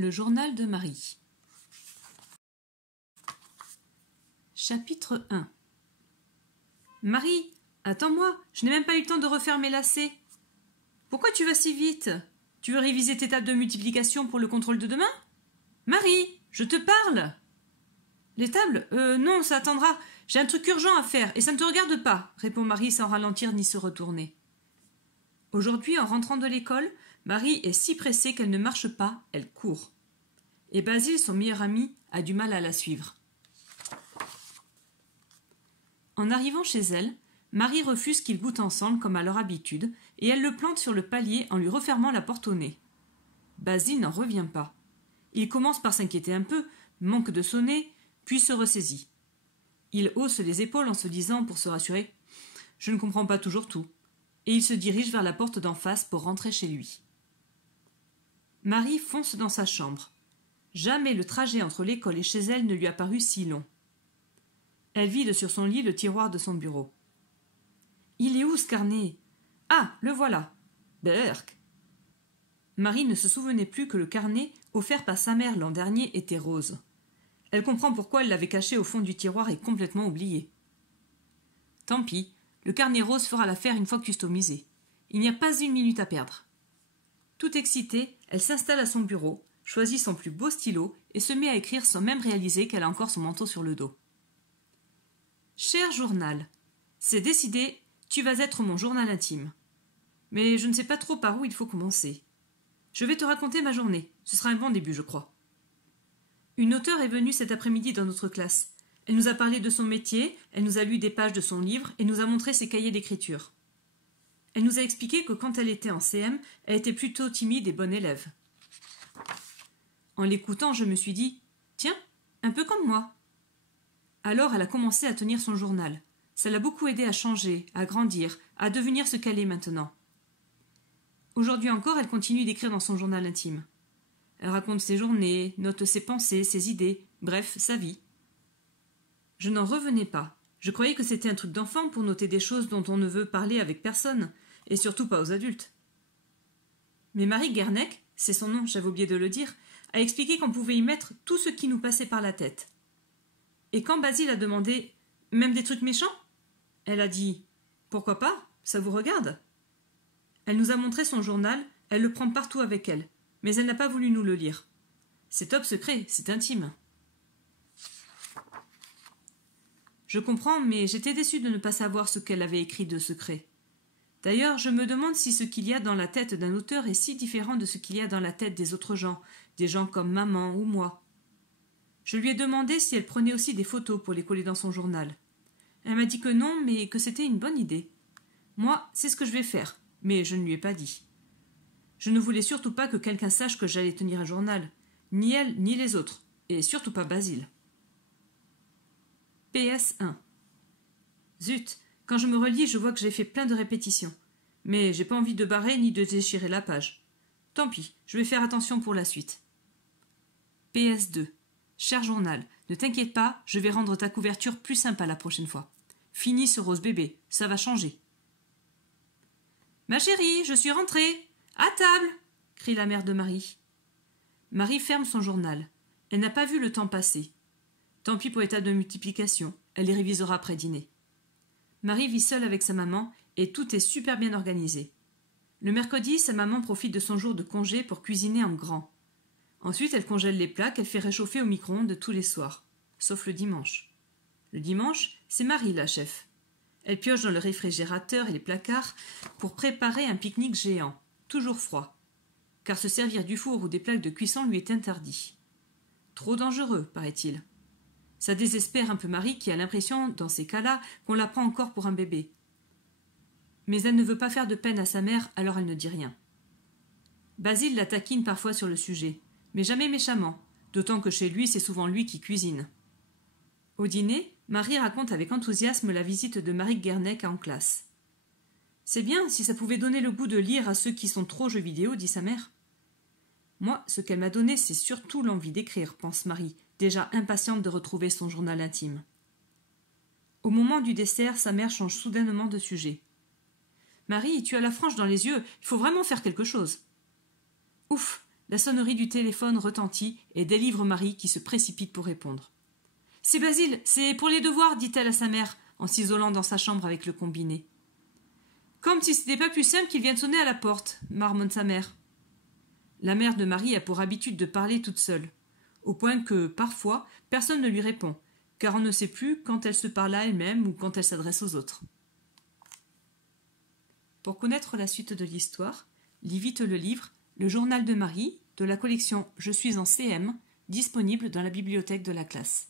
Le journal de Marie. Chapitre 1. Marie, attends-moi, je n'ai même pas eu le temps de refaire mes lacets. Pourquoi tu vas si vite? Tu veux réviser tes tables de multiplication pour le contrôle de demain? Marie, je te parle. Les tables? Non, ça attendra. J'ai un truc urgent à faire et ça ne te regarde pas, répond Marie sans ralentir ni se retourner. Aujourd'hui, en rentrant de l'école, Marie est si pressée qu'elle ne marche pas, elle court. Et Basile, son meilleur ami, a du mal à la suivre. En arrivant chez elle, Marie refuse qu'ils goûtent ensemble comme à leur habitude et elle le plante sur le palier en lui refermant la porte au nez. Basile n'en revient pas. Il commence par s'inquiéter un peu, manque de sonner, puis se ressaisit. Il hausse les épaules en se disant, pour se rassurer, « Je ne comprends pas toujours tout », et il se dirige vers la porte d'en face pour rentrer chez lui. Marie fonce dans sa chambre. Jamais le trajet entre l'école et chez elle ne lui a paru si long. Elle vide sur son lit le tiroir de son bureau. « Il est où ce carnet? Ah, le voilà. Berk !» Marie ne se souvenait plus que le carnet offert par sa mère l'an dernier était rose. Elle comprend pourquoi elle l'avait caché au fond du tiroir et complètement oublié. Tant pis, le carnet rose fera l'affaire une fois customisé. Il n'y a pas une minute à perdre. Tout excitée, elle s'installe à son bureau, choisit son plus beau stylo et se met à écrire sans même réaliser qu'elle a encore son manteau sur le dos. « Cher journal, c'est décidé, tu vas être mon journal intime. Mais je ne sais pas trop par où il faut commencer. Je vais te raconter ma journée, ce sera un bon début, je crois. Une auteure est venue cet après-midi dans notre classe. Elle nous a parlé de son métier, elle nous a lu des pages de son livre et nous a montré ses cahiers d'écriture. Elle nous a expliqué que quand elle était en CM, elle était plutôt timide et bonne élève. En l'écoutant, je me suis dit « Tiens, un peu comme moi ». Alors elle a commencé à tenir son journal. Ça l'a beaucoup aidée à changer, à grandir, à devenir ce qu'elle est maintenant. Aujourd'hui encore, elle continue d'écrire dans son journal intime. Elle raconte ses journées, note ses pensées, ses idées, bref, sa vie. Je n'en revenais pas. Je croyais que c'était un truc d'enfant pour noter des choses dont on ne veut parler avec personne, et surtout pas aux adultes. Mais Marie Guernec, c'est son nom, j'avais oublié de le dire, a expliqué qu'on pouvait y mettre tout ce qui nous passait par la tête. Et quand Basile a demandé « Même des trucs méchants ?» elle a dit « Pourquoi pas, ça vous regarde ?» Elle nous a montré son journal, elle le prend partout avec elle, mais elle n'a pas voulu nous le lire. C'est top secret, c'est intime. Je comprends, mais j'étais déçue de ne pas savoir ce qu'elle avait écrit de secret. D'ailleurs, je me demande si ce qu'il y a dans la tête d'un auteur est si différent de ce qu'il y a dans la tête des autres gens, des gens comme maman ou moi. Je lui ai demandé si elle prenait aussi des photos pour les coller dans son journal. Elle m'a dit que non, mais que c'était une bonne idée. Moi, c'est ce que je vais faire, mais je ne lui ai pas dit. Je ne voulais surtout pas que quelqu'un sache que j'allais tenir un journal, ni elle ni les autres, et surtout pas Basile. PS 1. Zut, quand je me relis, je vois que j'ai fait plein de répétitions. Mais j'ai pas envie de barrer ni de déchirer la page. Tant pis, je vais faire attention pour la suite. PS 2. Cher journal, ne t'inquiète pas, je vais rendre ta couverture plus sympa la prochaine fois. Fini ce rose bébé, ça va changer. Ma chérie, je suis rentrée. À table, crie la mère de Marie. Marie ferme son journal. Elle n'a pas vu le temps passer. Tant pis pour les tables de multiplication, elle les révisera après dîner. Marie vit seule avec sa maman et tout est super bien organisé. Le mercredi, sa maman profite de son jour de congé pour cuisiner en grand. Ensuite, elle congèle les plats qu'elle fait réchauffer au micro-ondes tous les soirs, sauf le dimanche. Le dimanche, c'est Marie la chef. Elle pioche dans le réfrigérateur et les placards pour préparer un pique-nique géant, toujours froid, car se servir du four ou des plaques de cuisson lui est interdit. Trop dangereux, paraît-il. Ça désespère un peu Marie qui a l'impression, dans ces cas-là, qu'on la prend encore pour un bébé. Mais elle ne veut pas faire de peine à sa mère, alors elle ne dit rien. Basile la taquine parfois sur le sujet, mais jamais méchamment, d'autant que chez lui, c'est souvent lui qui cuisine. Au dîner, Marie raconte avec enthousiasme la visite de Marie Guernec en classe. « C'est bien si ça pouvait donner le goût de lire à ceux qui sont trop jeux vidéo, dit sa mère. Moi, ce qu'elle m'a donné, c'est surtout l'envie d'écrire, pense Marie, déjà impatiente de retrouver son journal intime. Au moment du dessert, sa mère change soudainement de sujet. « Marie, tu as la frange dans les yeux, il faut vraiment faire quelque chose. »« Ouf, La sonnerie du téléphone retentit et délivre Marie qui se précipite pour répondre. « C'est Basile, c'est pour les devoirs, dit-elle à sa mère, en s'isolant dans sa chambre avec le combiné. « Comme si c'était pas plus simple qu'il vienne sonner à la porte, marmonne sa mère. » La mère de Marie a pour habitude de parler toute seule, au point que, parfois, personne ne lui répond, car on ne sait plus quand elle se parle à elle-même ou quand elle s'adresse aux autres. Pour connaître la suite de l'histoire, lis vite le livre Le journal de Marie de la collection Je suis en CM, disponible dans la bibliothèque de la classe.